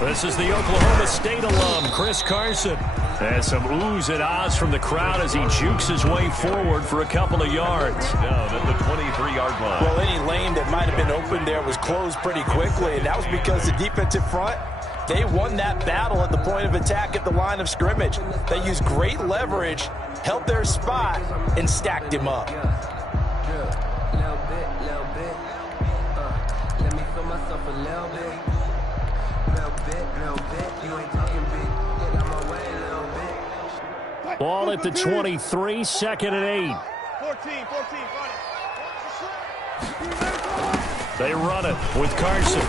This is the Oklahoma State alum, Chris Carson. And some oohs and ahs from the crowd as he jukes his way forward for a couple of yards. Down at the 23-yard line. Well, any lane that might have been open there was closed pretty quickly, and that was because the defensive front, they won that battle at the point of attack at the line of scrimmage. They used great leverage, held their spot, and stacked him up. Let me feel myself a little bit. You ain't talking big. Get out my way a little bit. Ball at the 23, 2nd and 8. 14, They run it with Carson.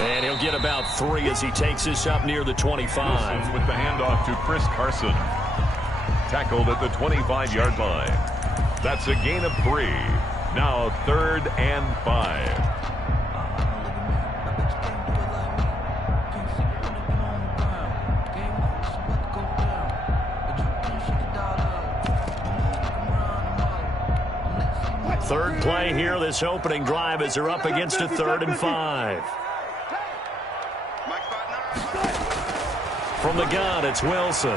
And he'll get about 3 as he takes this up near the 25. With the handoff to Chris Carson. Tackled at the 25-yard line. That's a gain of 3. Now 3rd and 5. Third play here, this opening drive, as they're up against a 3rd and 5. From the gun, it's Wilson.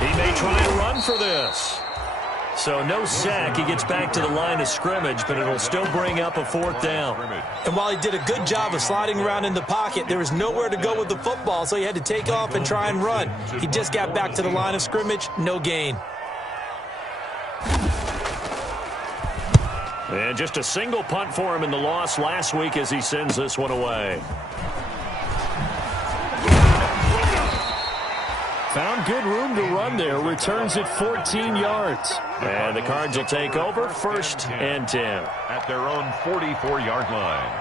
He may try and run for this. So no sack. He gets back to the line of scrimmage, but it'll still bring up a 4th down. And while he did a good job of sliding around in the pocket, there was nowhere to go with the football, so he had to take off and try and run. He just got back to the line of scrimmage, no gain. And just a single punt for him in the loss last week as he sends this one away. Found good room to run there. Returns at 14 yards. And the Cards will take over 1st and 10. At their own 44-yard line.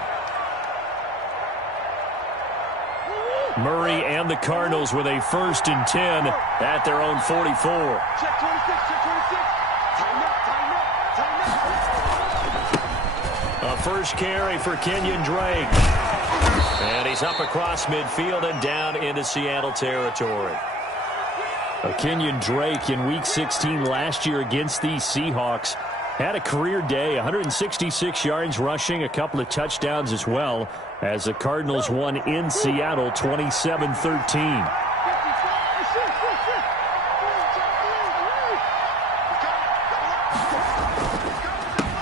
Murray and the Cardinals with a 1st and 10 at their own 44. check 26, check 26. Time up. A first carry for Kenyon Drake. And he's up across midfield and down into Seattle territory. Kenyon Drake in Week 16 last year against these Seahawks had a career day, 166 yards rushing, a couple of touchdowns as well, as the Cardinals won in Seattle 27-13.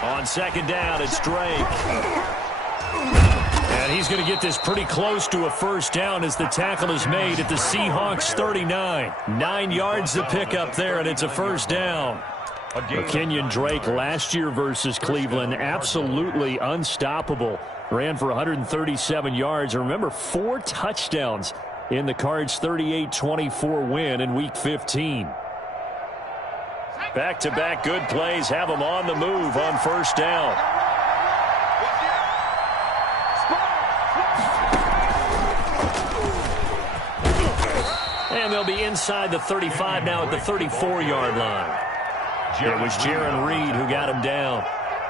On 2nd down, it's Drake. And he's going to get this pretty close to a 1st down as the tackle is made at the Seahawks 39. 9 yards to pick up there, and it's a 1st down. Kenyon Drake last year versus Cleveland, absolutely unstoppable. Ran for 137 yards. Remember, 4 touchdowns in the Cards' 38-24 win in Week 15. Back-to-back good plays have them on the move on 1st down. And they'll be inside the 35 now at the 34-yard line. It was Jaron Reed who got him down.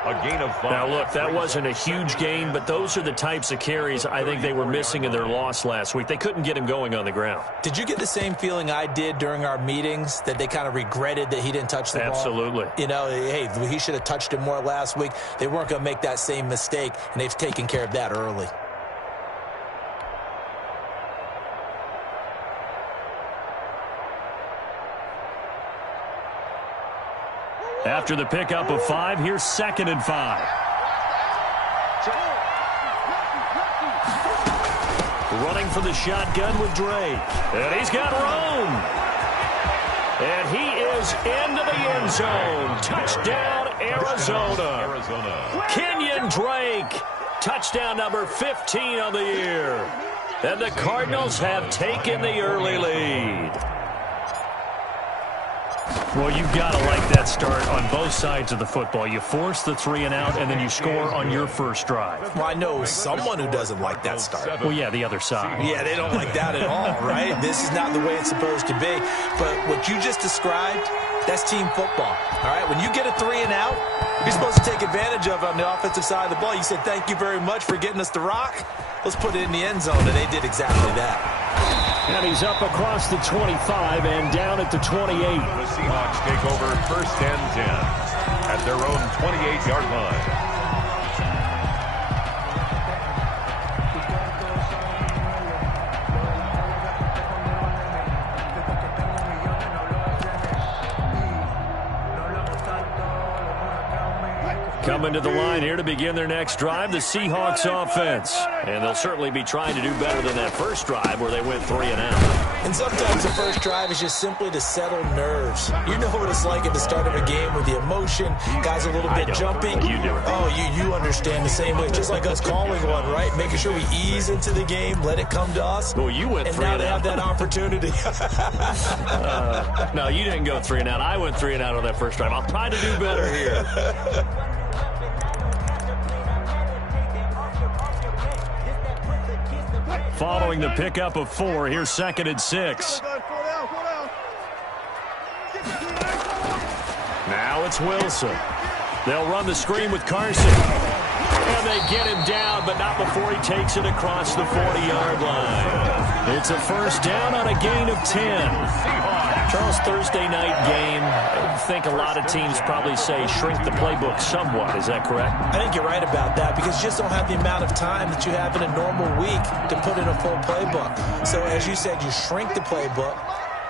A gain of 5. Now, look, that wasn't a huge gain, but those are the types of carries I think they were missing in their loss last week. They couldn't get him going on the ground. Did you get the same feeling I did during our meetings, that they kind of regretted that he didn't touch the ball? Absolutely. You know, hey, he should have touched it more last week. They weren't going to make that same mistake, and they've taken care of that early. After the pickup of 5, here's 2nd and 5. Running for the shotgun with Drake. And he's got room. And he is into the end zone. Touchdown, Arizona. Kenyon Drake. Touchdown number 15 on the year. And the Cardinals have taken the early lead. Well, you've got to like that start on both sides of the football. You force the 3 and out, and then you score on your first drive. Well, I know someone who doesn't like that start. Well, yeah, the other side. Yeah, they don't like that at all, right? This is not the way it's supposed to be. But what you just described, that's team football, all right? When you get a 3 and out, you're supposed to take advantage of it on the offensive side of the ball. You said, thank you very much for getting us the rock. Let's put it in the end zone, and they did exactly that. And he's up across the 25 and down at the 28. The Seahawks take over 1st and 10 at their own 28-yard line. Coming to the line here to begin their next drive, the Seahawks offense. And they'll certainly be trying to do better than that first drive where they went 3 and out. And sometimes the first drive is just simply to settle nerves. You know what it's like at the start of a game with the emotion, guys a little bit jumpy. You do it. Oh, you understand the same way. Just like us calling one, right? Making sure we ease into the game, let it come to us. Well, you went 3 and out. And now they have that opportunity. No, you didn't go 3 and out. I went 3 and out on that first drive. I'll try to do better here. Following the pickup of 4, here's 2nd and 6. Now it's Wilson. They'll run the screen with Carson. And they get him down, but not before he takes it across the 40-yard line. It's a first down on a gain of 10. Charles, Thursday night game, I think a lot of teams probably say shrink the playbook somewhat. Is that correct? I think you're right about that because you just don't have the amount of time that you have in a normal week to put in a full playbook. So as you said, you shrink the playbook,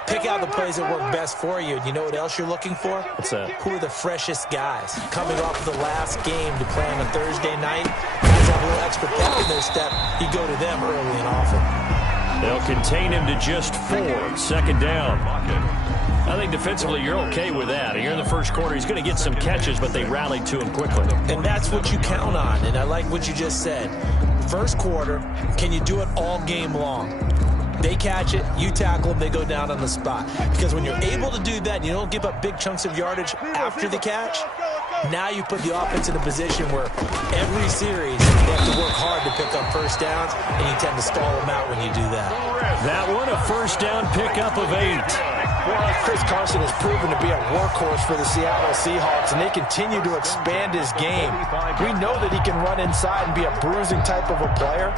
pick out the plays that work best for you. You know what else you're looking for? What's that? Who are the freshest guys? Coming off the last game to play on a Thursday night, guys have a little extra pep in their step. You go to them early and often. They'll contain him to just 4. 2nd down. I think defensively you're okay with that. Here in the first quarter, he's going to get some catches, but they rallied to him quickly. And that's what you count on, and I like what you just said. First quarter, can you do it all game long? They catch it, you tackle them, they go down on the spot. Because when you're able to do that, and you don't give up big chunks of yardage after the catch, now you put the offense in a position where every series they have to work hard to pick up first downs, and you tend to stall them out when you do that. That one, a first down pickup of 8. Well, Chris Carson has proven to be a workhorse for the Seattle Seahawks, and they continue to expand his game. We know that he can run inside and be a bruising type of a player,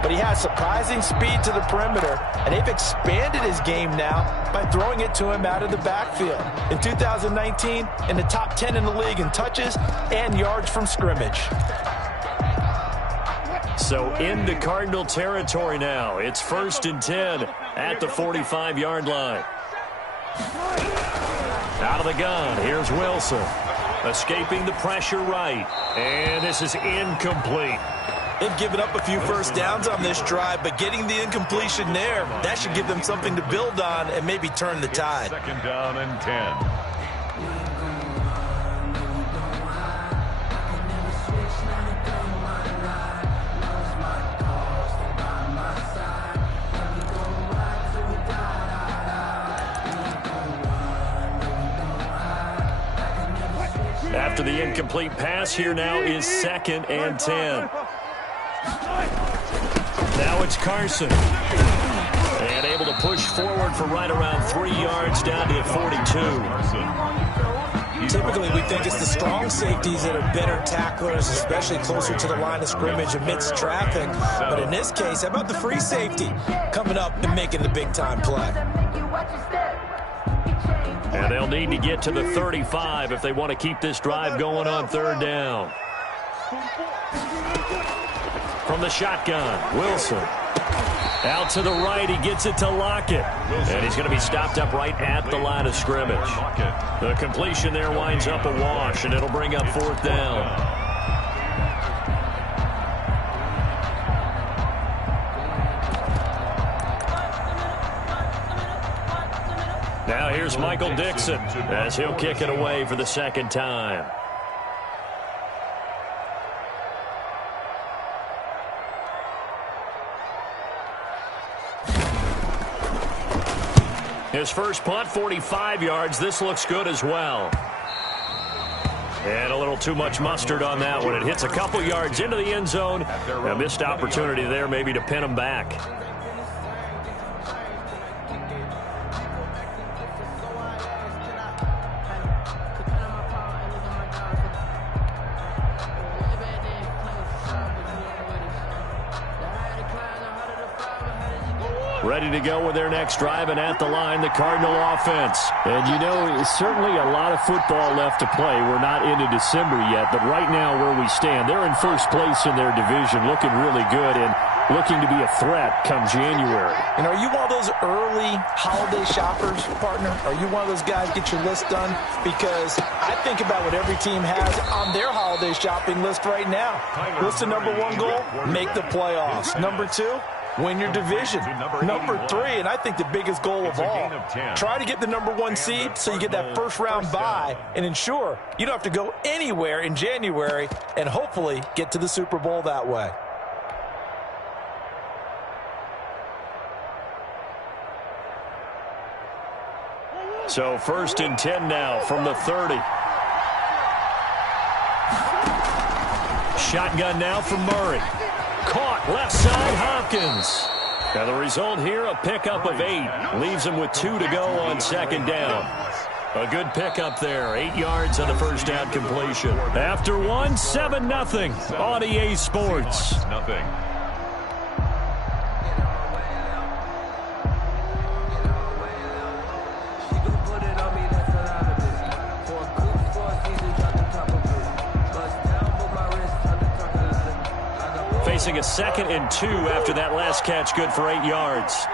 but he has surprising speed to the perimeter, and they've expanded his game now by throwing it to him out of the backfield. In 2019, in the top 10 in the league in touches and yards from scrimmage. So into Cardinal territory now. It's 1st and 10 at the 45-yard line. Out of the gun, here's Wilson. Escaping the pressure right. And this is incomplete. They've given up a few first downs on this drive, but getting the incompletion there, that should give them something to build on and maybe turn the tide. 2nd down and 10. After the incomplete pass, here now is 2nd and 10. Now it's Carson. And able to push forward for right around 3 yards down to 42. Typically, we think it's the strong safeties that are better tacklers, especially closer to the line of scrimmage amidst traffic. But in this case, how about the free safety coming up and making the big-time play? And they'll need to get to the 35 if they want to keep this drive going on 3rd down. From the shotgun, Wilson. Out to the right, he gets it to Lockett. And he's going to be stopped up right at the line of scrimmage. The completion there winds up a wash, and it'll bring up 4th down. Now here's Michael Dixon as he'll kick it away for the 2nd time. His first punt, 45 yards. This looks good as well. And a little too much mustard on that one. It hits a couple yards into the end zone. A missed opportunity there maybe to pin him back. ready to go with their next drive, and at the line, the Cardinal offense. And, you know, certainly a lot of football left to play. We're not into December yet, but right now where we stand, they're in first place in their division, looking really good and looking to be a threat come January. And are you one of those early holiday shoppers, partner? Are you one of those guys get your list done? Because I think about what every team has on their holiday shopping list right now. What's the number one goal? Make the playoffs. Number two, win your division. Number three, and I think the biggest goal of all, try to get the number one seed so you get that first round bye and ensure you don't have to go anywhere in January and hopefully get to the Super Bowl that way. So 1st and 10 now from the 30. Shotgun now from Murray. Caught left side, Hopkins. Now the result here, a pickup of 8. Leaves him with 2 to go on 2nd down. A good pickup there. 8 yards on the first down completion. After 1, 7-0 on EA Sports. Nothing. Facing a 2nd and 2 after that last catch, good for 8 yards.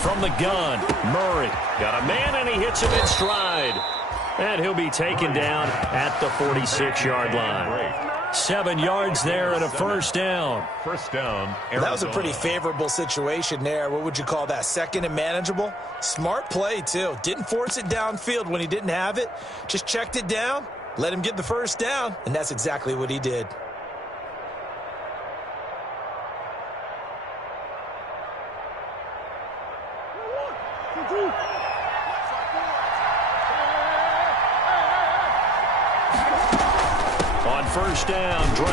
From the gun, Murray got a man and he hits him in stride. And he'll be taken down at the 46-yard line. 7 yards there and a first down. First down, Arizona. That was a pretty favorable situation there. What would you call that? 2nd and manageable? Smart play, too. Didn't force it downfield when he didn't have it. Just checked it down, let him get the first down, and that's exactly what he did. On first down, Drake.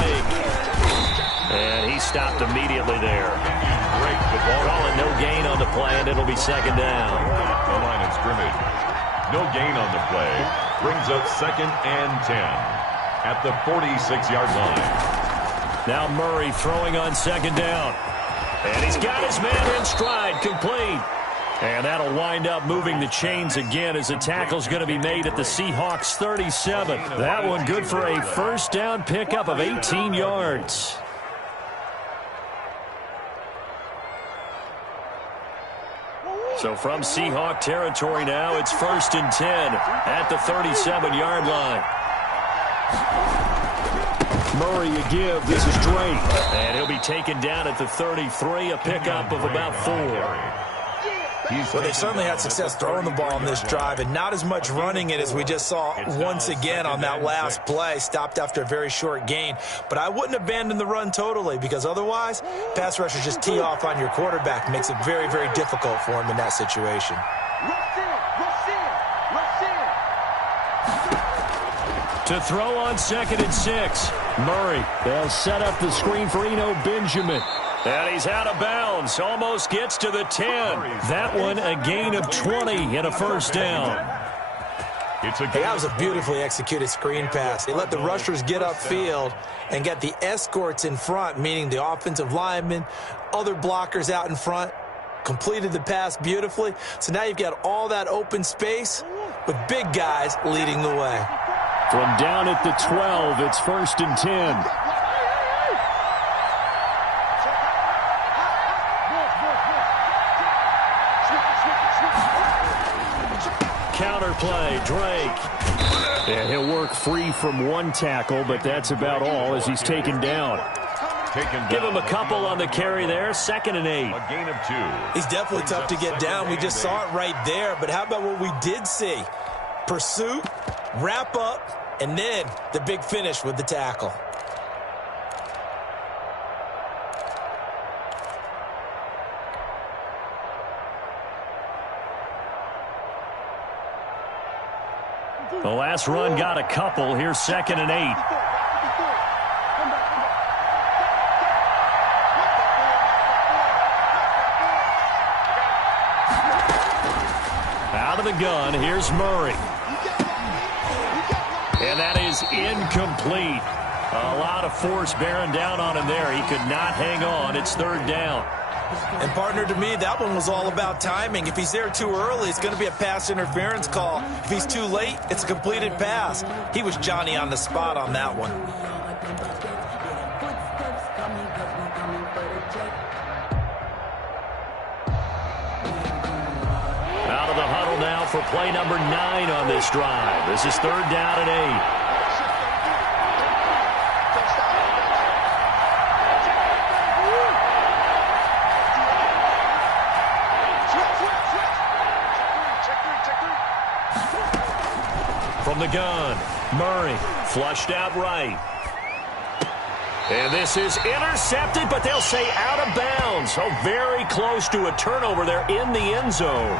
And he stopped immediately there. Calling no gain on the play, and it'll be 2nd down. The line of scrimmage. No gain on the play. Brings up 2nd and 10 at the 46-yard line. Now Murray throwing on 2nd down. And he's got his man in stride, complete. And that'll wind up moving the chains again as the tackle's going to be made at the Seahawks 37. That one good for a first down pickup of 18 yards. So from Seahawk territory now, it's 1st and 10 at the 37-yard line. Murray a give. This is Drake. And he'll be taken down at the 33, a pickup of about 4. Well, they've certainly had success throwing the ball on this drive and not as much running it as we just saw once again on that last play. Stopped after a very short gain. But I wouldn't abandon the run totally because otherwise, pass rushers just tee off on your quarterback. Makes it very, very difficult for him in that situation. To throw on 2nd and 6. Murray, they'll set up the screen for Eno Benjamin. And he's out of bounds. Almost gets to the 10. That one a gain of 20 and a first down. That was a beautifully executed screen pass. They let the rushers get upfield and get the escorts in front, meaning the offensive linemen, other blockers out in front. Completed the pass beautifully. So now you've got all that open space with big guys leading the way. From down at the 12, it's 1st and 10. Counterplay, Drake. And he'll work free from one tackle, but that's about all as he's taken down. Give him a couple on the carry there. 2nd and 8. A gain of 2. He's definitely tough to get down. We just saw it right there. But how about what we did see? Pursuit, wrap up, and then the big finish with the tackle. The last run got a couple. Here's 2nd and 8. Out of the gun, here's Murray. And that is incomplete. A lot of force bearing down on him there. He could not hang on. It's third down. And, partner, to me, that one was all about timing. If he's there too early, it's going to be a pass interference call. If he's too late, it's a completed pass. He was Johnny on the spot on that one. Out of the huddle now for play number 9 on this drive. This is third down and 8. From the gun, Murray flushed out right. And this is intercepted, but they'll say out of bounds. So very close to a turnover there in the end zone.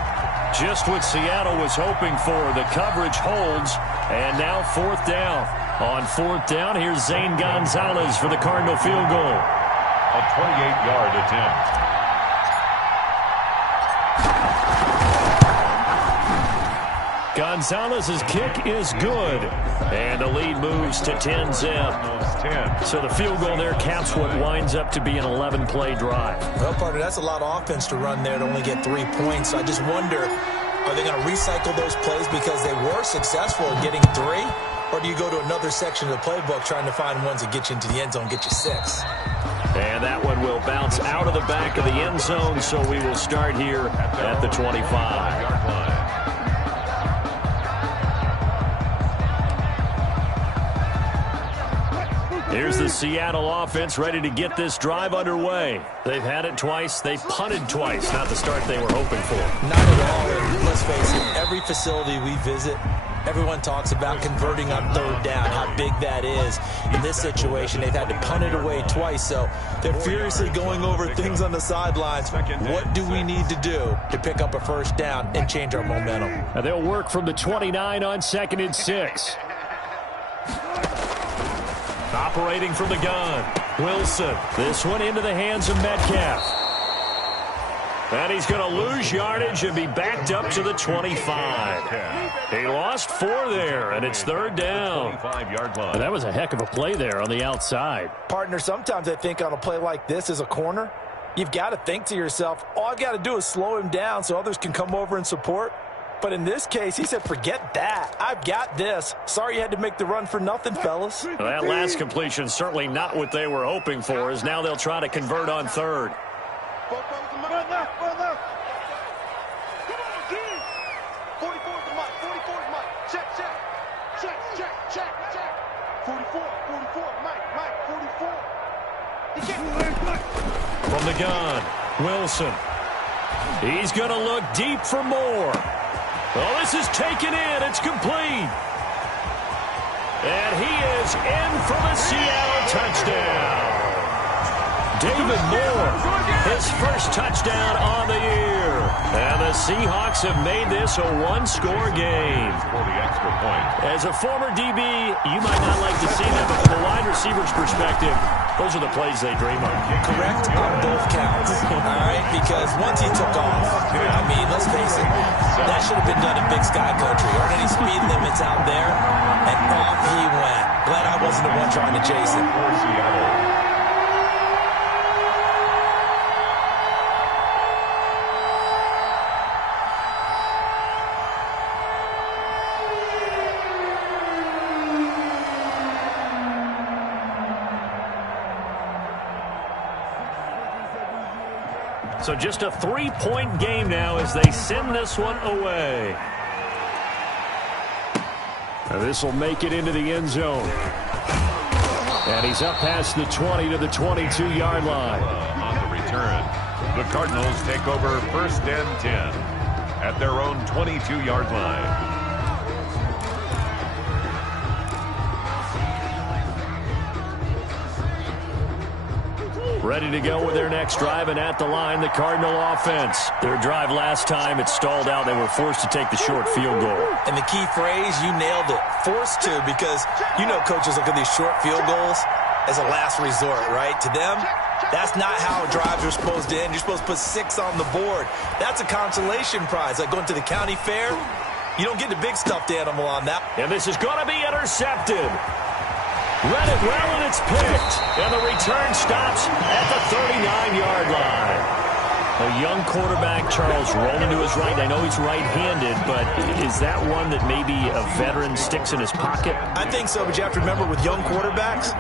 Just what Seattle was hoping for. The coverage holds, and now fourth down. On fourth down, here's Zane Gonzalez for the Cardinal field goal. A 28-yard attempt. Gonzalez's kick is good, and the lead moves to 10-zip. So the field goal there caps what winds up to be an 11-play drive. Well, partner, that's a lot of offense to run there to only get 3 points. So I just wonder, are they going to recycle those plays because they were successful in getting 3? Or do you go to another section of the playbook trying to find ones that get you into the end zone, get you 6? And that one will bounce out of the back of the end zone, so we will start here at the 25-yard line. Here's the Seattle offense ready to get this drive underway. They've had it twice. They've punted twice. Not the start they were hoping for. Not at all. And let's face it, every facility we visit, everyone talks about converting on third down, how big that is. In this situation, they've had to punt it away twice, so they're furiously going over things on the sidelines. What do we need to do to pick up a first down and change our momentum? And they'll work from the 29 on 2nd and 6. Operating from the gun, Wilson. This one into the hands of Metcalf. And he's going to lose yardage and be backed up to the 25. He lost 4 there, and it's third down. And that was a heck of a play there on the outside. Partner, sometimes I think on a play like this as a corner, you've got to think to yourself, all I've got to do is slow him down so others can come over and support. But in this case, he said, forget that. I've got this. Sorry you had to make the run for nothing, fellas. Well, that last completion certainly not what they were hoping for, as now they'll try to convert on third. From the gun, Wilson. He's going to look deep for more. Oh, this is taken in. It's complete. And he is in for the Seattle touchdown. David Moore, his first touchdown on the year. And the Seahawks have made this a one-score game. For the extra point. As a former DB, you might not like to see that, but from a wide receiver's perspective, those are the plays they dream of. Correct on both counts, all right? Because once he took off, I mean, let's face it, that should have been done in Big Sky Country. Aren't any speed limits out there? And off he went. Glad I wasn't the one trying to chase him. For Seattle. So just a 3-point game now as they send this one away. Now this will make it into the end zone. And he's up past the 20 to the 22-yard line. On the return, the Cardinals take over 1st and 10 at their own 22-yard line. Ready to go with their next drive, and at the line, the Cardinal offense. Their drive last time, it stalled out. They were forced to take the short field goal. And the key phrase, you nailed it, forced to, because you know coaches look at these short field goals as a last resort, right? To them, that's not how drives are supposed to end. You're supposed to put 6 on the board. That's a consolation prize, like going to the county fair. You don't get the big stuffed animal on that. And this is going to be intercepted. Read it well, and it's picked. And the return stops at the 39-yard line. A young quarterback, Charles, rolling to his right. I know he's right-handed, but is that one that maybe a veteran sticks in his pocket? I think so, but you have to remember with young quarterbacks,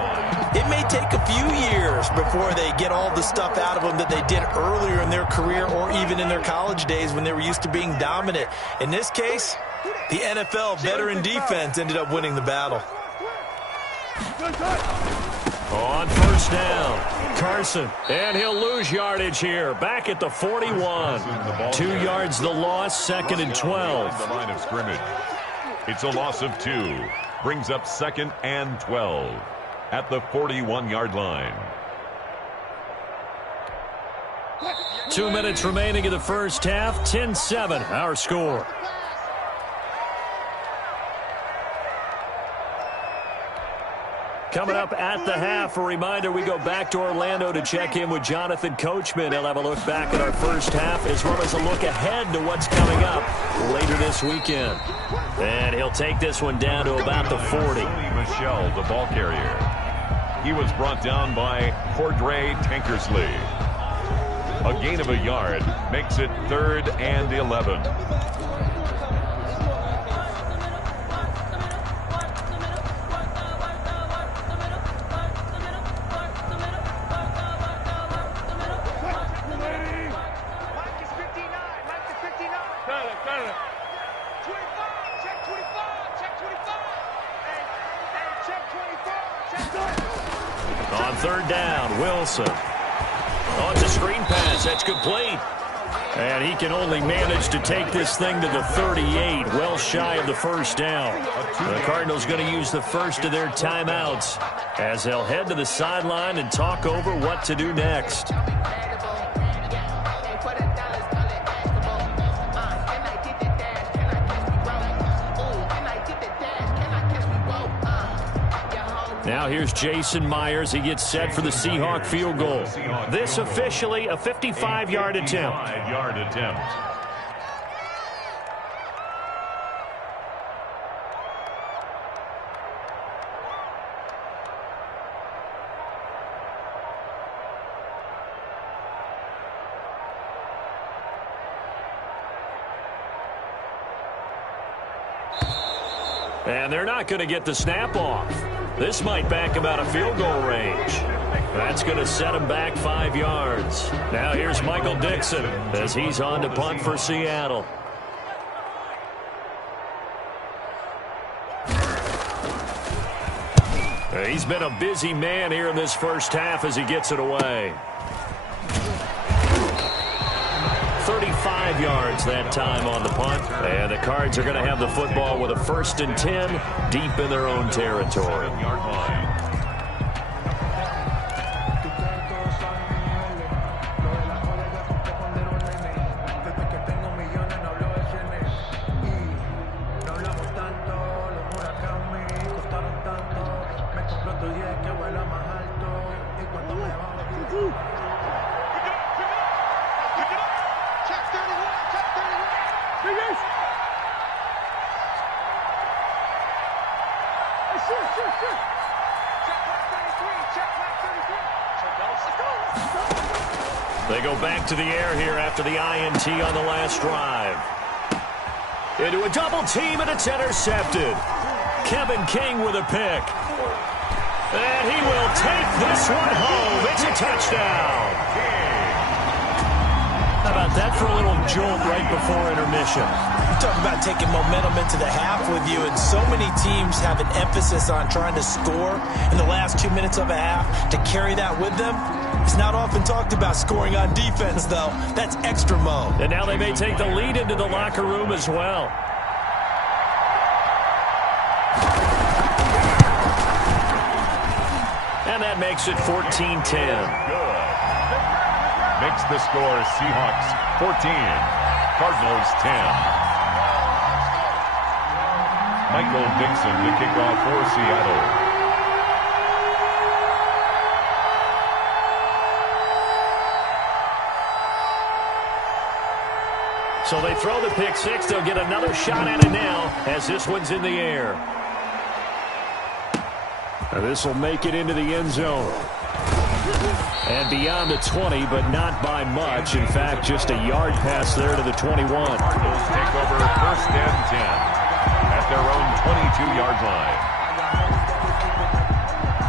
it may take a few years before they get all the stuff out of them that they did earlier in their career or even in their college days when they were used to being dominant. In this case, the NFL veteran defense ended up winning the battle. On first down, Carson, and he'll lose yardage here. Back at the 41. 2 yards the loss, 2nd and 12. The line of scrimmage. It's a loss of 2. Brings up 2nd and 12 at the 41-yard line. 2 minutes remaining in the first half. 10-7, our score. Coming up at the half, a reminder, we go back to Orlando to check in with Jonathan Coachman. He'll have a look back at our first half as well as a look ahead to what's coming up later this weekend. And he'll take this one down to about the 40. Michel, the ball carrier. He was brought down by Cordray Tankersley. A gain of a yard makes it 3rd and 11. On 3rd down, Wilson. Oh, it's a screen pass. That's complete. And he can only manage to take this thing to the 38, well shy of the first down. The Cardinals going to use the first of their timeouts as they'll head to the sideline and talk over what to do next. Now here's Jason Myers. He gets set for the Seahawk field goal. This officially a 55-yard attempt. 55-yard attempt. And they're not going to get the snap off. This might back him out of field goal range. That's going to set him back 5 yards. Now here's Michael Dixon as he's on to punt for Seattle. He's been a busy man here in this first half as he gets it away. 35 yards that time on the punt. And the Cards are going to have the football with a 1st and 10 deep in their own territory. 7-yard line. They go back to the air here after the INT on the last drive. Into a double team, and it's intercepted. Kevin King with a pick. And he will take this one home. It's a touchdown. How about that for a little jolt right before intermission? You talk about taking momentum into the half with you, and so many teams have an emphasis on trying to score in the last 2 minutes of a half. To carry that with them, it's not often talked about scoring on defense, though. That's extra mo. And now they may take the lead into the locker room as well. And that makes it 14-10. Good. Makes the score Seahawks 14, Cardinals 10. Michael Dixon to kick off for Seattle. So they throw the pick six. They'll get another shot at it now as this one's in the air. This will make it into the end zone. And beyond the 20, but not by much. In fact, just a yard pass there to the 21. Cardinals take over first and 10 at their own 22-yard line.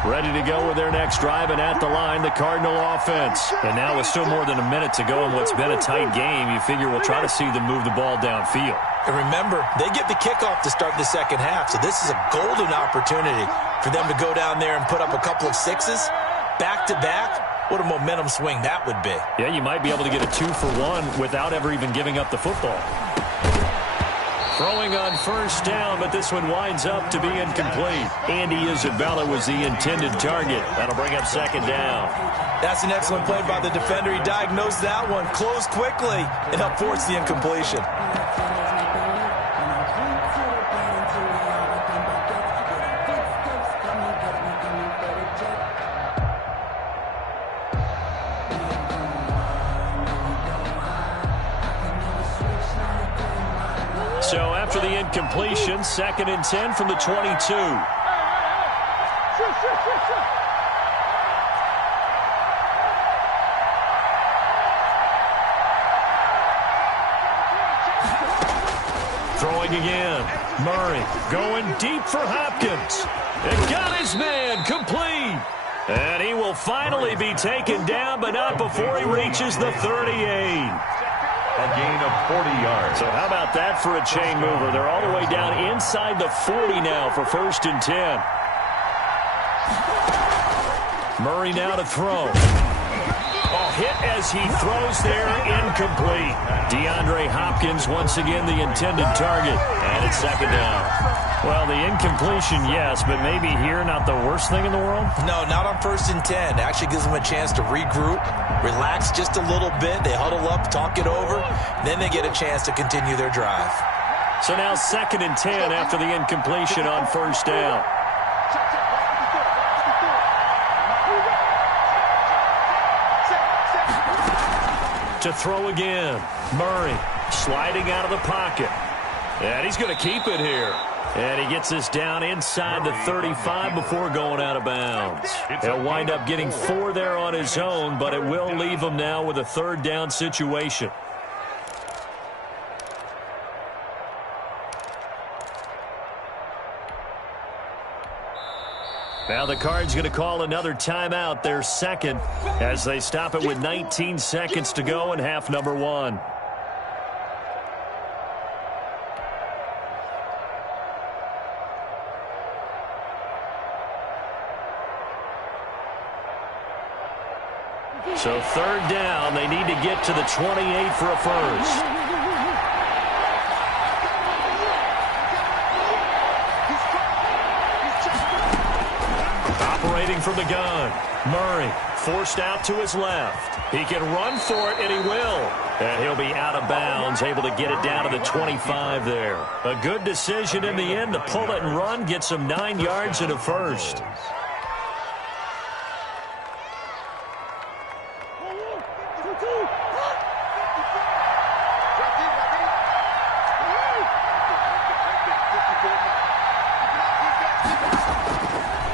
Ready to go with their next drive, and at the line, the Cardinal offense. And now with still more than a minute to go in what's been a tight game, you figure we'll try to see them move the ball downfield. And remember, they get the kickoff to start the second half, so this is a golden opportunity for them to go down there and put up a couple of sixes back-to-back. What a momentum swing that would be. Yeah, you might be able to get a 2-for-1 without ever even giving up the football. Throwing on first down, but this one winds up to be incomplete. Andy Isabella was the intended target. That'll bring up second down. That's an excellent play by the defender. He diagnosed that one, closed quickly, and helped force the incompletion. So after the incompletion, 2nd and 10 from the 22. Throwing again. Murray going deep for Hopkins. It got his man complete. And he will finally be taken down, but not before he reaches the 38. A gain of 40 yards. So how about that for a chain mover? They're all the way down inside the 40 now for 1st and 10. Murray now to throw. Hit as he throws there, incomplete. DeAndre Hopkins once again the intended target. And it's 2nd down. Well, the incompletion, yes, but maybe here not the worst thing in the world? No, not on 1st and 10. It actually gives them a chance to regroup, relax just a little bit. They huddle up, talk it over, then they get a chance to continue their drive. So now 2nd and 10 after the incompletion on 1st down. To throw again. Murray sliding out of the pocket. And he's going to keep it here. And he gets this down inside the 35 before going out of bounds. He'll wind up getting 4 there on his own, but it will leave him now with a 3rd down situation. Now the Cards going to call another timeout, their 2nd, as they stop it with 19 seconds to go in half number 1. So 3rd down, they need to get to the 28 for a first. Operating from the gun. Murray forced out to his left. He can run for it, and he will. And he'll be out of bounds, able to get it down to the 25 there. A good decision in the end to pull it and run, get some 9 yards and a first.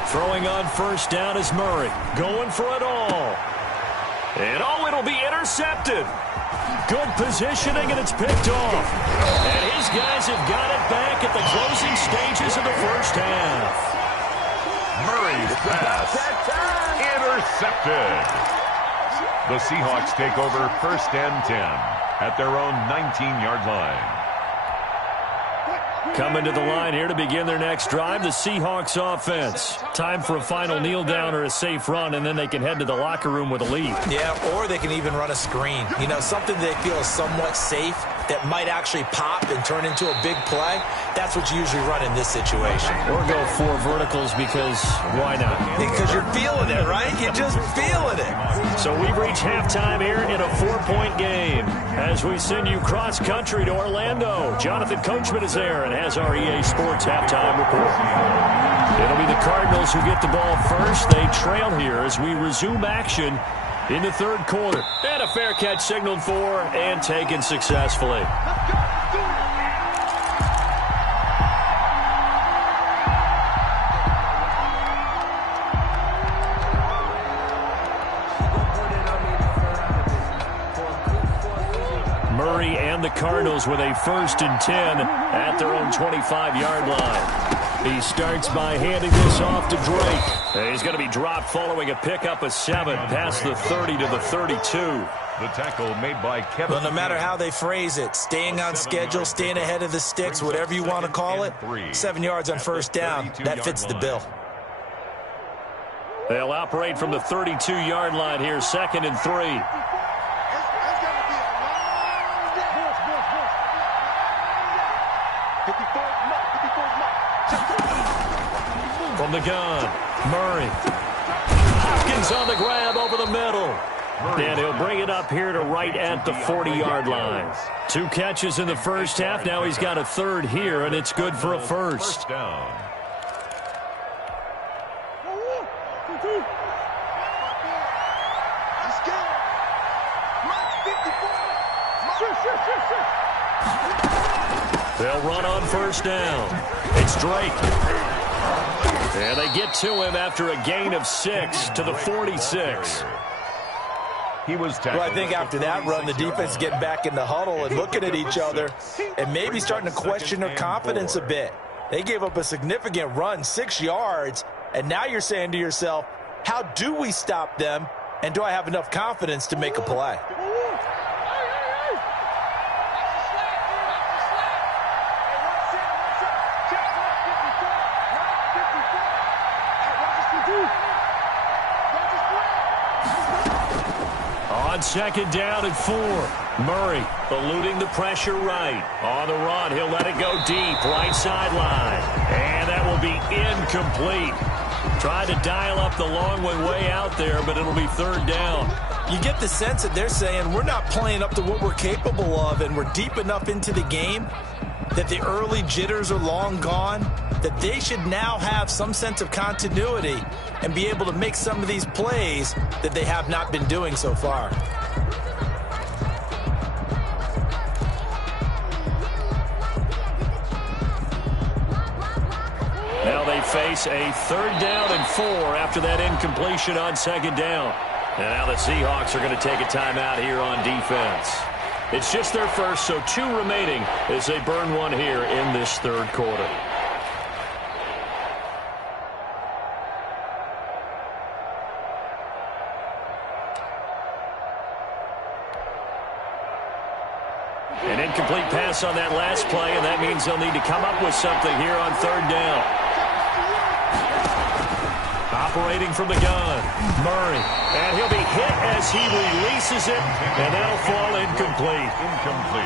Throwing on first down is Murray. Going for it all. And it'll be intercepted. Good positioning, and it's picked off. And his guys have got it back at the closing stages of the first half. Murray's pass intercepted. The Seahawks take over 1st and 10 at their own 19-yard line. Coming to the line here to begin their next drive, the Seahawks offense. Time for a final kneel down or a safe run, and then they can head to the locker room with a lead. Yeah, or they can even run a screen. You know, something they feel is somewhat safe that might actually pop and turn into a big play. That's what you usually run in this situation. Or go 4 verticals because why not? Because you're feeling it, right? You're just feeling it. So we reach halftime here in a 4-point game as we send you cross-country to Orlando. Jonathan Coachman is there and has our EA Sports halftime report. It'll be the Cardinals who get the ball first. They trail here as we resume action in the third quarter. And a fair catch signaled for and taken successfully. Let's go. Let's do it. Murray and the Cardinals with a 1st and 10 at their own 25-yard line. He starts by handing this off to Drake. He's going to be dropped following a pickup of 7 past the 30 to the 32. The tackle made by Kevin. Well, no matter how they phrase it, staying on schedule, staying ahead of the sticks, whatever you want to call it, 7 yards on first down, that fits the bill. They'll operate from the 32-yard line here, 2nd and 3. From the gun, Murray. Hopkins on the grab over the middle. And he'll bring it up here to right at the 40-yard line. 2 catches in the first half. Now he's got a 3rd here, and it's good for a first. Down. They'll run on first down. It's Drake. And they get to him after a gain of 6 to the 46. He was Well, I think after that run, the defense is getting back in the huddle and looking at each other and maybe starting to question their confidence a bit. They gave up a significant run, 6 yards, and now you're saying to yourself, how do we stop them, and do I have enough confidence to make a play? On 2nd down and 4. Murray eluding the pressure right. On the run, he'll let it go deep, right sideline. And that will be incomplete. Tried to dial up the long one way out there, but it'll be 3rd down. You get the sense that they're saying we're not playing up to what we're capable of, and we're deep enough into the game that the early jitters are long gone, that they should now have some sense of continuity and be able to make some of these plays that they have not been doing so far. Now they face a 3rd down and 4 after that incompletion on 2nd down. And now the Seahawks are going to take a timeout here on defense. It's just their first, so 2 remaining as they burn one here in this 3rd quarter. An incomplete pass on that last play, and that means they'll need to come up with something here on 3rd down. Operating from the gun, Murray. And he'll be hit as he releases it, and that'll fall incomplete.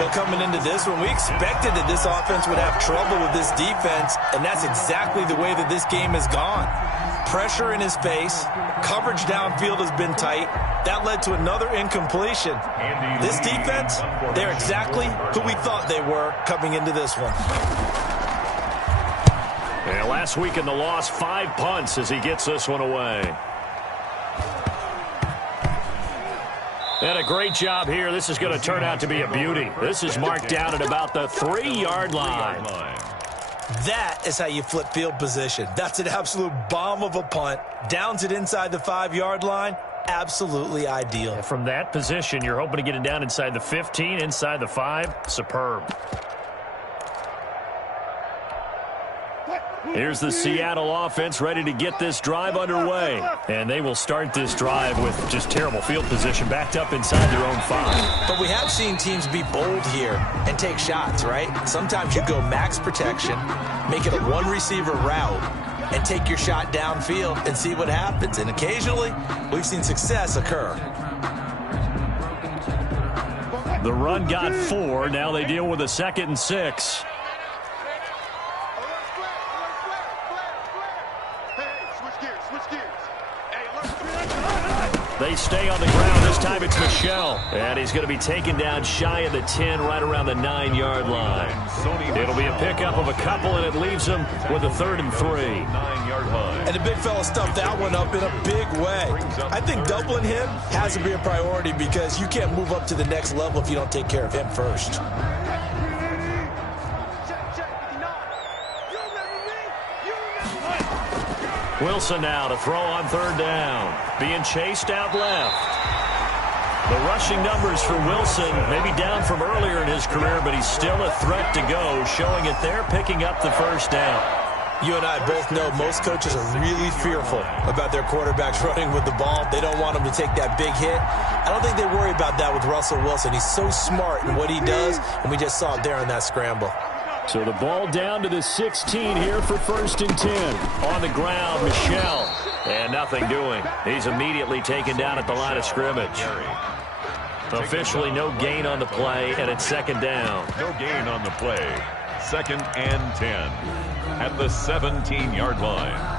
Well, coming into this one, we expected that this offense would have trouble with this defense, and that's exactly the way that this game has gone. Pressure in his face, coverage downfield has been tight. That led to another incompletion. This defense, they're exactly who we thought they were coming into this one. And last week in the loss, 5 punts as he gets this one away. And a great job here. This is going to turn out to be a beauty. This is marked down at about the 3-yard line. That is how you flip field position. That's an absolute bomb of a punt. Downs it inside the 5-yard line. Absolutely ideal. And from that position, you're hoping to get it down inside the 15, inside the 5. Superb. Here's the Seattle offense ready to get this drive underway. And they will start this drive with just terrible field position backed up inside their own 5. But we have seen teams be bold here and take shots, right? Sometimes you go max protection, make it a 1-receiver route, and take your shot downfield and see what happens. And occasionally, we've seen success occur. The run got 4. Now they deal with a 2nd and 6. They They stay on the ground. This time it's Michel. And he's going to be taken down shy of the 10, right around the 9-yard line. It'll be a pickup of a couple, and it leaves them with a 3rd and 3. 9-yard line. And the big fella stuffed that one up in a big way. I think doubling him has to be a priority because you can't move up to the next level if you don't take care of him first. Wilson now to throw on 3rd down. Being chased out left. The rushing numbers for Wilson maybe down from earlier in his career, but he's still a threat to go, showing it there, picking up the 1st down. You and I both know most coaches are really fearful about their quarterbacks running with the ball. They don't want them to take that big hit. I don't think they worry about that with Russell Wilson. He's so smart in what he does, and we just saw it there on that scramble. So the ball down to the 16 here for 1st and 10. On the ground, Michel. And nothing doing. He's immediately taken down at the line of scrimmage. Officially no gain on the play, and it's 2nd down. No gain on the play. 2nd and 10 at the 17-yard line.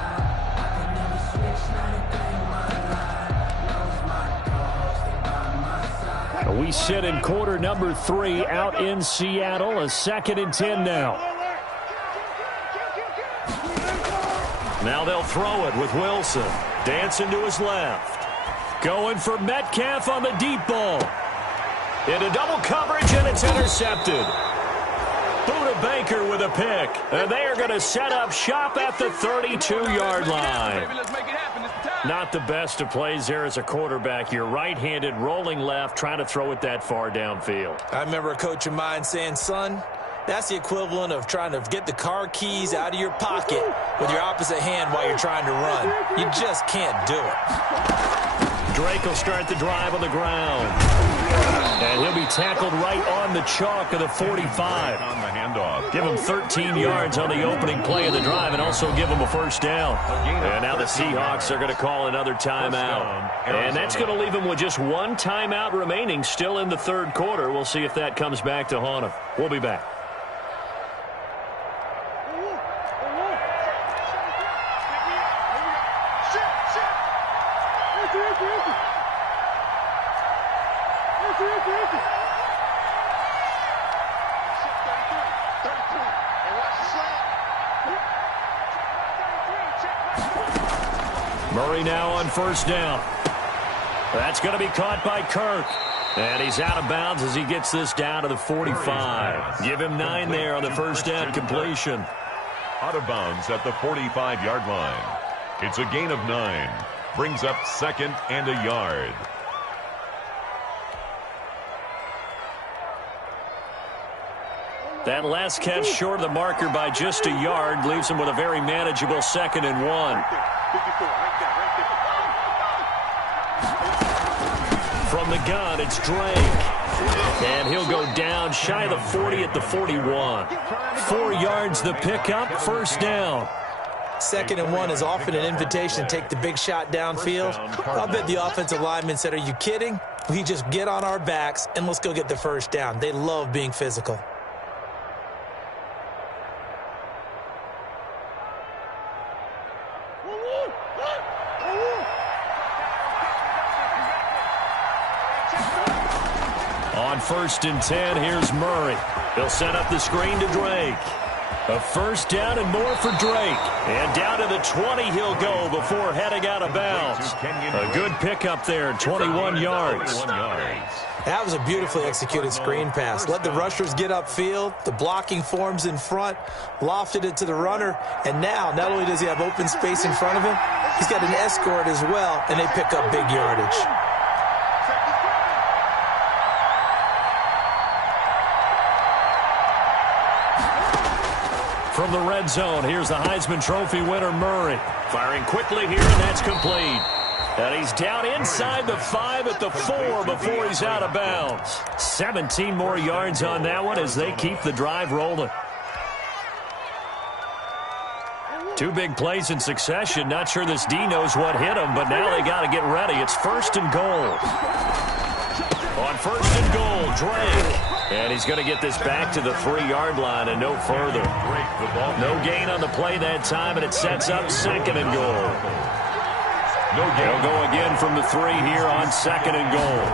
We sit in quarter number 3 out in Seattle. A 2nd and 10 now. Now they'll throw it with Wilson. Dancing to his left. Going for Metcalf on the deep ball. Into double coverage, and it's intercepted. Buda Baker with a pick. And they are going to set up shop at the 32-yard line. Not the best of plays there as a quarterback. You're right-handed, rolling left, trying to throw it that far downfield. I remember a coach of mine saying, son, that's the equivalent of trying to get the car keys out of your pocket with your opposite hand while you're trying to run. You just can't do it. Drake will start the drive on the ground. And he'll be tackled right on the chalk of the 45. On the handoff. Give him 13 yards on the opening play of the drive and also give him a 1st down. And now the Seahawks are going to call another timeout. And that's going to leave them with just 1 timeout remaining still in the 3rd quarter. We'll see if that comes back to haunt them. We'll be back. Murray now on 1st down. That's going to be caught by Kirk. And he's out of bounds as he gets this down to the 45. Give him 9 there on the 1st down completion. Out of bounds at the 45-yard line. It's a gain of 9. Brings up 2nd and a yard. That last catch short of the marker by just a yard leaves him with a very manageable 2nd and 1. From the gun, it's Drake. And he'll go down shy of the 40 at the 41. 4 yards the pickup, 1st down. 2nd and 1 is often an invitation to take the big shot downfield. I'll bet the offensive lineman said, are you kidding? We just get on our backs and let's go get the 1st down. They love being physical. On 1st and 10, here's Murray. He'll set up the screen to Drake. A 1st down and more for Drake. And down to the 20 he'll go before heading out of bounds. A good pickup there, 21 yards. That was a beautifully executed screen pass. Let the rushers get upfield. The blocking forms in front. Lofted it to the runner. And now, not only does he have open space in front of him, he's got an escort as well, and they pick up big yardage. From the red zone, here's the Heisman Trophy winner, Murray. Firing quickly here, and that's complete. And he's down inside the 5 at the 4 before he's out of bounds. 17 more yards on that one as they keep the drive rolling. 2 big plays in succession. Not sure this D knows what hit him, but now they got to get ready. It's 1st and goal. On 1st and goal, Drake. And he's going to get this back to the 3-yard line and no further. No gain on the play that time, and it sets up 2nd and goal. They'll go again from the 3 here on 2nd and goal.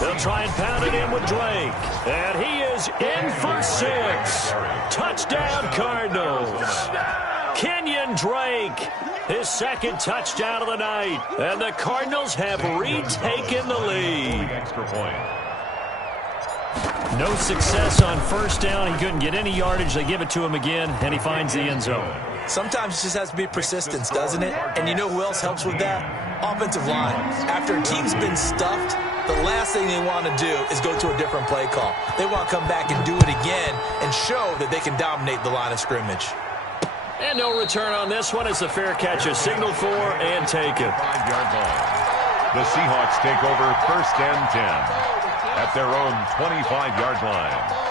They'll try and pound it in with Drake. And he is in for 6. Touchdown, Cardinals. Kenyon Drake, his 2nd touchdown of the night. And the Cardinals have retaken the lead. Extra point. No success on 1st down. He couldn't get any yardage. They give it to him again, and he finds the end zone. Sometimes it just has to be persistence, doesn't it? And you know who else helps with that? Offensive line. After a team's been stuffed, the last thing they want to do is go to a different play call. They want to come back and do it again and show that they can dominate the line of scrimmage. And no return on this one. It's a fair catch, a signal for and taken. 5-yard line. The Seahawks take over 1st and 10 at their own 25-yard line.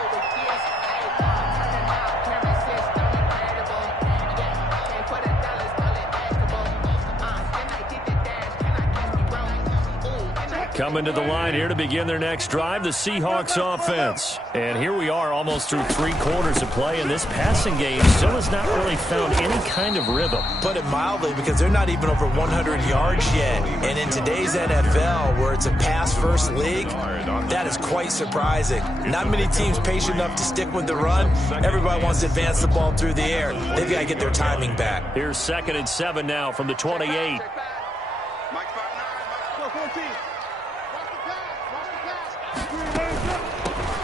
Coming to the line here to begin their next drive, the Seahawks offense. And here we are almost through 3 quarters of play, and this passing game still has not really found any kind of rhythm. Put it mildly, because they're not even over 100 yards yet. And in today's NFL, where it's a pass-first league, that is quite surprising. Not many teams patient enough to stick with the run. Everybody wants to advance the ball through the air. They've got to get their timing back. Here's 2nd and 7 now from the 28.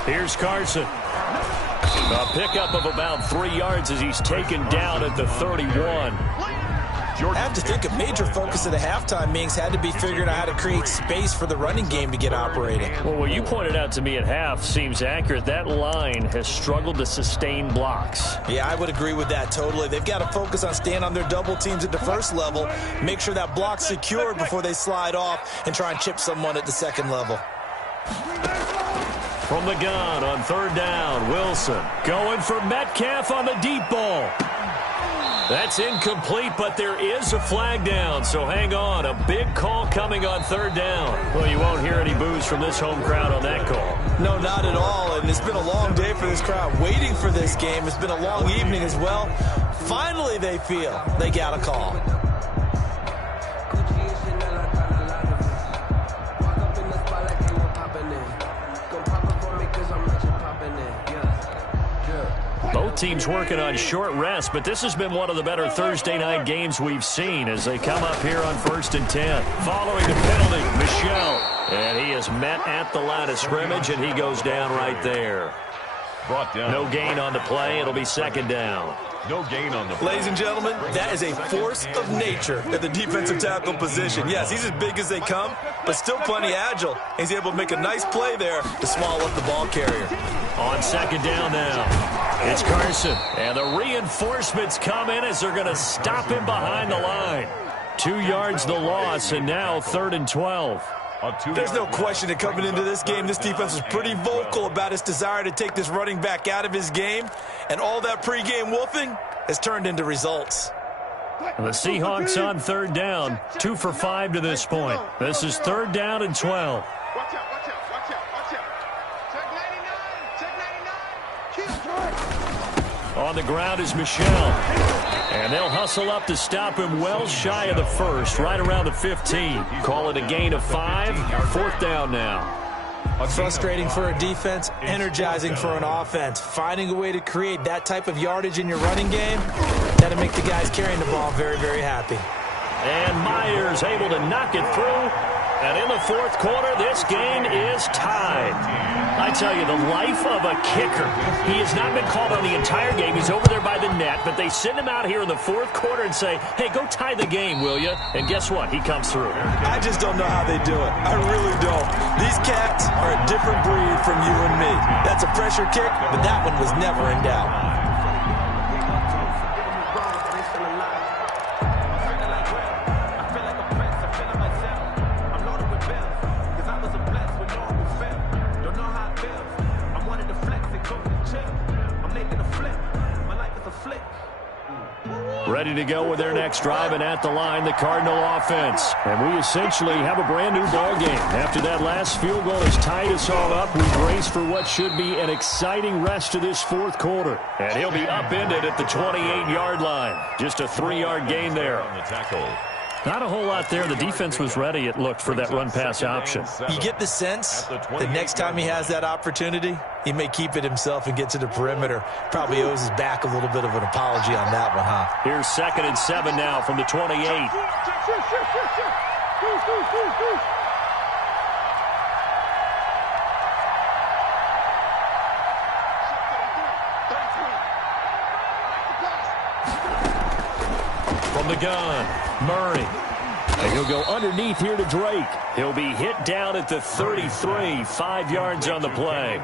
Here's Carson. A pickup of about 3 yards as he's taken down at the 31. I have to think a major focus of the halftime meetings had to be figuring out how to create space for the running game to get operating. Well, what you pointed out to me at half seems accurate. That line has struggled to sustain blocks. Yeah, I would agree with that totally. They've got to focus on staying on their double teams at the 1st level, make sure that block's secured before they slide off and try and chip someone at the 2nd level. From the gun on 3rd down, Wilson going for Metcalf on the deep ball. That's incomplete, but there is a flag down, so hang on. A big call coming on 3rd down. Well, you won't hear any boos from this home crowd on that call. No, not at all, and it's been a long day for this crowd waiting for this game. It's been a long evening as well. Finally, they feel they got a call. Both teams working on short rest, but this has been one of the better Thursday night games we've seen as they come up here on 1st and 10. Following the penalty, Michel. And he is met at the line of scrimmage, and he goes down right there. Brought down. No gain on the play. It'll be 2nd down. No gain on the play. Ladies and gentlemen, that is a force of nature at the defensive tackle position. Yes, he's as big as they come, but still plenty agile. He's able to make a nice play there to swallow up the ball carrier. On 2nd down now, it's Carson. And the reinforcements come in as they're going to stop him behind the line. 2 yards the loss, and now 3rd and 12. There's no question that coming into this game, this defense was pretty vocal about its desire to take this running back out of his game, and all that pregame wolfing has turned into results. The Seahawks on 3rd down, 2 for 5 to this point. This is 3rd down and 12. Watch out, watch out, watch out, watch out. Check 99, check 99. On the ground is Michel. And they'll hustle up to stop him well shy of the 1st, right around the 15. Call it a gain of 5, 4th down now. Frustrating for a defense, energizing for an offense. Finding a way to create that type of yardage in your running game, that'll make the guys carrying the ball very, very happy. And Myers able to knock it through. And in the 4th quarter, this game is tied. I tell you, the life of a kicker. He has not been called on the entire game. He's over there by the net, but they send him out here in the 4th quarter and say, hey, go tie the game, will you? And guess what? He comes through. I just don't know how they do it. I really don't. These cats are a different breed from you and me. That's a pressure kick, but that one was never in doubt. Ready to go with their next drive, and at the line, the Cardinal offense. And we essentially have a brand-new ball game. After that last field goal has tied us all up, we brace for what should be an exciting rest of this 4th quarter. And he'll be upended at the 28-yard line. Just a 3-yard gain there. On the tackle. Not a whole lot there. The defense was ready, it looked, for that run-pass option. You get the sense that next time he has that opportunity, he may keep it himself and get to the perimeter. Probably owes his back a little bit of an apology on that one, huh? Here's 2nd and 7 now from the 28. From the gun, Murray. And he'll go underneath here to Drake. He'll be hit down at the 33, 5 yards on the play.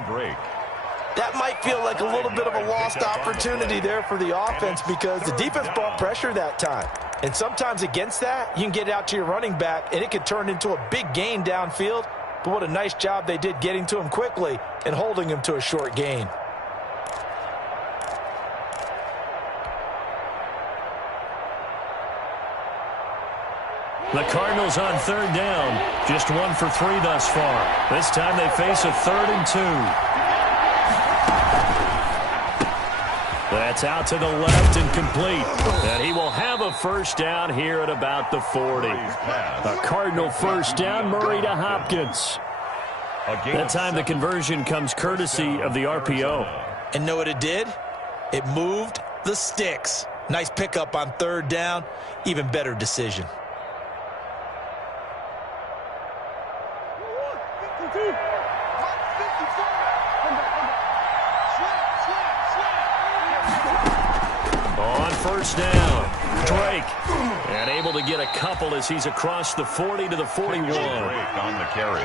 That might feel like a little bit of a lost opportunity there for the offense because the defense brought pressure that time. And sometimes against that, you can get out to your running back, and it could turn into a big gain downfield. But what a nice job they did getting to him quickly and holding him to a short gain. The Cardinals on 3rd down. Just 1 for 3 thus far. This time they face a 3rd and 2. That's out to the left and complete. And he will have a first down here at about the 40. A Cardinal first down, Murray to Hopkins. That time the conversion comes courtesy of the RPO. And know what it did? It moved the sticks. Nice pickup on 3rd down. Even better decision. On 1st down, Drake. And able to get a couple as he's across the 40 to the 41. Drake on the carry.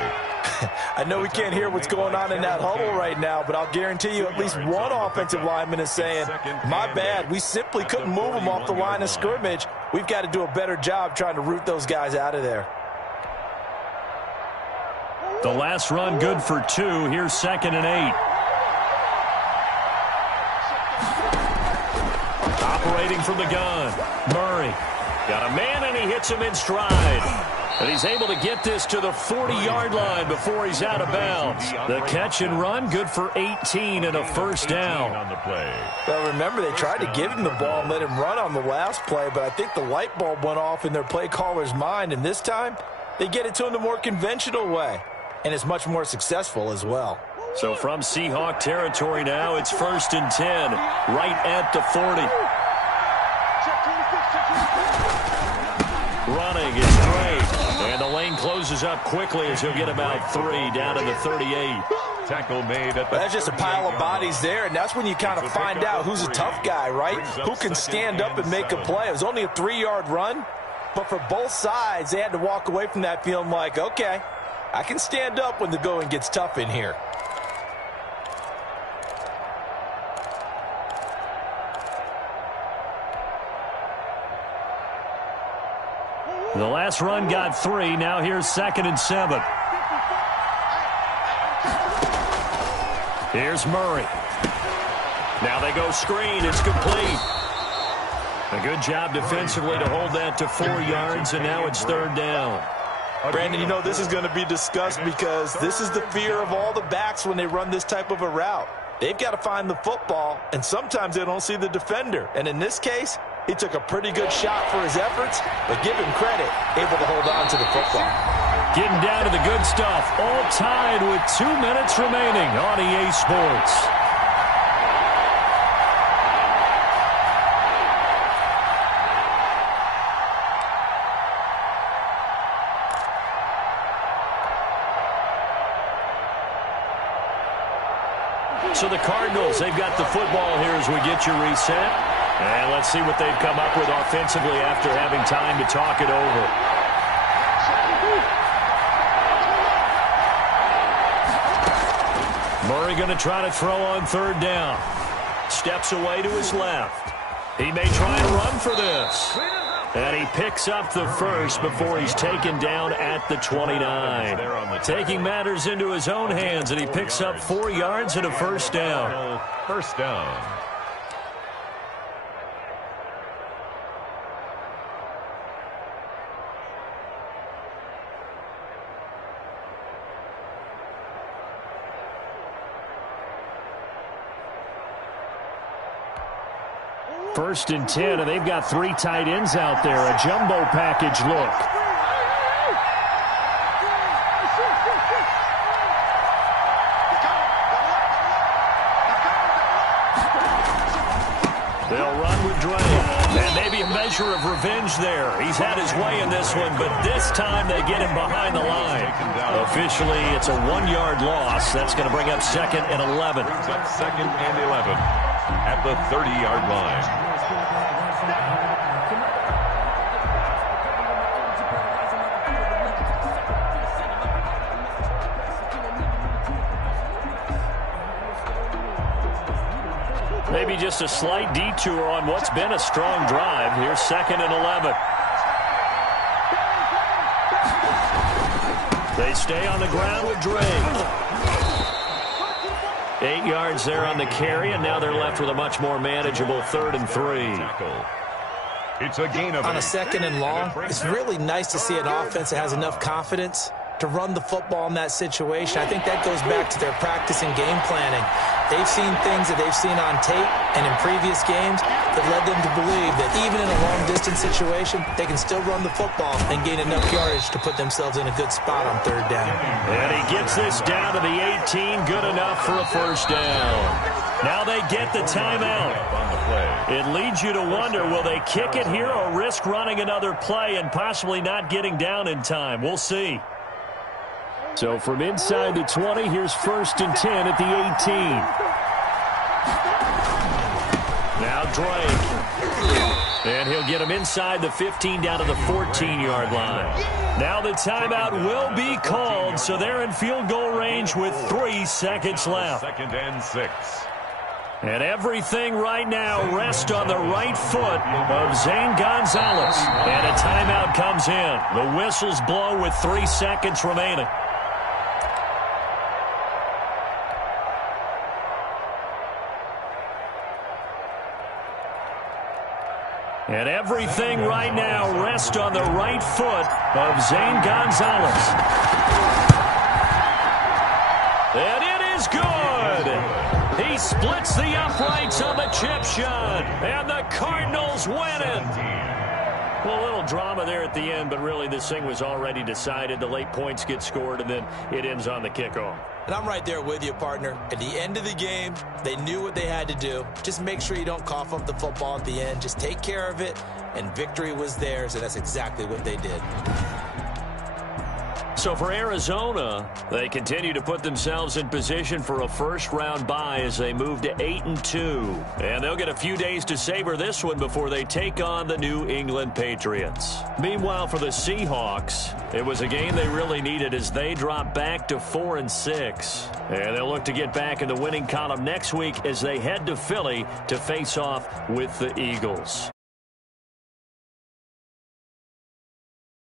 I know we can't hear what's going on in that huddle right now, but I'll guarantee you at least one offensive lineman is saying, my bad, we simply couldn't move them off the line of scrimmage. We've got to do a better job trying to root those guys out of there. The last run good for 2. Here's 2nd and 8. Operating from the gun, Murray. Got a man and he hits him in stride. And he's able to get this to the 40-yard line before he's out of bounds. The catch and run good for 18 and a first down. On the play. Well, remember, they tried to give him the ball and let him run on the last play, but I think the light bulb went off in their play caller's mind, and this time they get it to him the more conventional way, and it's much more successful as well. So from Seahawk territory now, it's 1st and 10, right at the 40. Running is Drake. And the lane closes up quickly as he'll get about 3 down to the 38. Tackle made at the That's just a pile of bodies there, and that's when you kind of find out who's a tough guy, right? Who can stand up and make a play. It was only a 3-yard run, but for both sides, they had to walk away from that feeling like, okay, I can stand up when the going gets tough in here. The last run got 3. Now here's 2nd and 7. Here's Murray. Now they go screen. It's complete. A good job defensively to hold that to 4 yards, and now it's 3rd down. Brandon, you know this is going to be discussed because this is the fear of all the backs when they run this type of a route. They've got to find the football, and sometimes they don't see the defender. And in this case, he took a pretty good shot for his efforts, but give him credit, able to hold on to the football. Getting down to the good stuff, all tied with 2 minutes remaining on EA Sports. So the Cardinals, they've got the football here as we get you reset. And let's see what they've come up with offensively after having time to talk it over. Murray going to try to throw on 3rd down. Steps away to his left. He may try and run for this. And he picks up the first before he's taken down at the 29. Taking matters into his own hands, and he picks up 4 yards and a first down. First down. 1st and 10, and they've got 3 tight ends out there. A jumbo package look. They'll run with Drake. And maybe a measure of revenge there. He's had his way in this one, but this time they get him behind the line. Officially, it's a 1-yard loss. That's going to bring up 2nd and 11. Brings up 2nd and 11 at the 30-yard line. Maybe just a slight detour on what's been a strong drive. Here's 2nd and 11. They stay on the ground with Drake. 8 yards there on the carry, and now they're left with a much more manageable 3rd and 3. It's a gain of on a 2nd and long. It's really nice to see an offense that has enough confidence to run the football in that situation. I think that goes back to their practice and game planning. They've seen things that they've seen on tape and in previous games that led them to believe that even in a long-distance situation, they can still run the football and gain enough yardage to put themselves in a good spot on 3rd down. And he gets this down to the 18, good enough for a 1st down. Now they get the timeout. It leads you to wonder, will they kick it here or risk running another play and possibly not getting down in time? We'll see. So from inside the 20, here's 1st and 10 at the 18. Now Drake. And he'll get him inside the 15 down to the 14-yard line. Now the timeout will be called, so they're in field goal range with 3 seconds left. 2nd and 6. And everything right now rests on the right foot of Zane Gonzalez. And a timeout comes in. The whistles blow with 3 seconds remaining. And everything right now rests on the right foot of Zane Gonzalez. And it is good. He splits the uprights on the chip shot. And the Cardinals win it. Well, a little drama there at the end, but really this thing was already decided. The late points get scored, and then it ends on the kickoff. And I'm right there with you, partner. At the end of the game, they knew what they had to do. Just make sure you don't cough up the football at the end. Just take care of it, and victory was theirs, and that's exactly what they did. So for Arizona, they continue to put themselves in position for a first-round bye as they move to 8-2. And they'll get a few days to savor this one before they take on the New England Patriots. Meanwhile, for the Seahawks, it was a game they really needed as they drop back to 4-6. And they'll look to get back in the winning column next week as they head to Philly to face off with the Eagles.